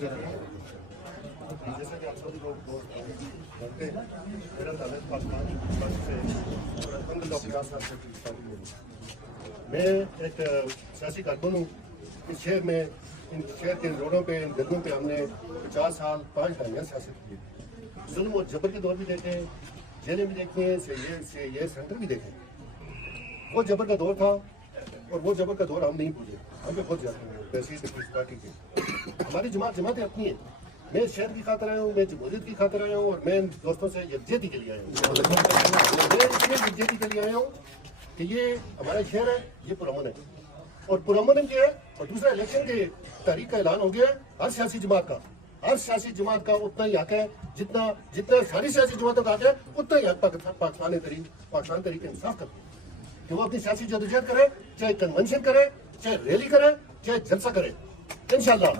جیسا کہ آپ سبھی لوگ جانتے ہیں میرا تعلق پاکستان سے میں ایک سیاسی کارکن ہوں. اس شہر میں ان شہر کے روڈوں پہ ان گلیوں پہ ہم نے 50 سال 5 دہائیاں سیاست کی. ظلم اور جبر کے دور بھی دیکھے, جیلیں بھی دیکھتے ہیں, یہ سینٹر بھی دیکھے. وہ جبر کا دور تھا اور وہ جبر کا دور ہم نہیں بھولے. ہم پہ بہت زیادہ ہیں پیپلز پارٹی کے. ہماری جماعتیں اپنی ہیں. میں اس شہر کی خاطر آیا ہوں, میں جمہوریت کی خاطر آیا ہوں, اور میں ان دوستوں سے یکجہتی کے لیے آیا ہوں. میں اس لیے یکجہتی کے لیے آیا ہوں کہ یہ ہمارا شہر ہے, یہ پرامن ہے, اور پرامن یہ ہے. اور دوسرا الیکشن کی تاریخ کا اعلان ہو گیا ہے. ہر سیاسی جماعت کا اتنا ہی حق ہے جتنا ساری سیاسی جماعتوں کا حق ہے, اتنا ہی حق پاکستان تحریک انصاف کرتے ہیں کہ وہ اپنی سیاسی جدوجہد کرے, چاہے کنونشن کرے, چاہے ریلی کرے, چاہے جلسہ کرے. انشاءاللہ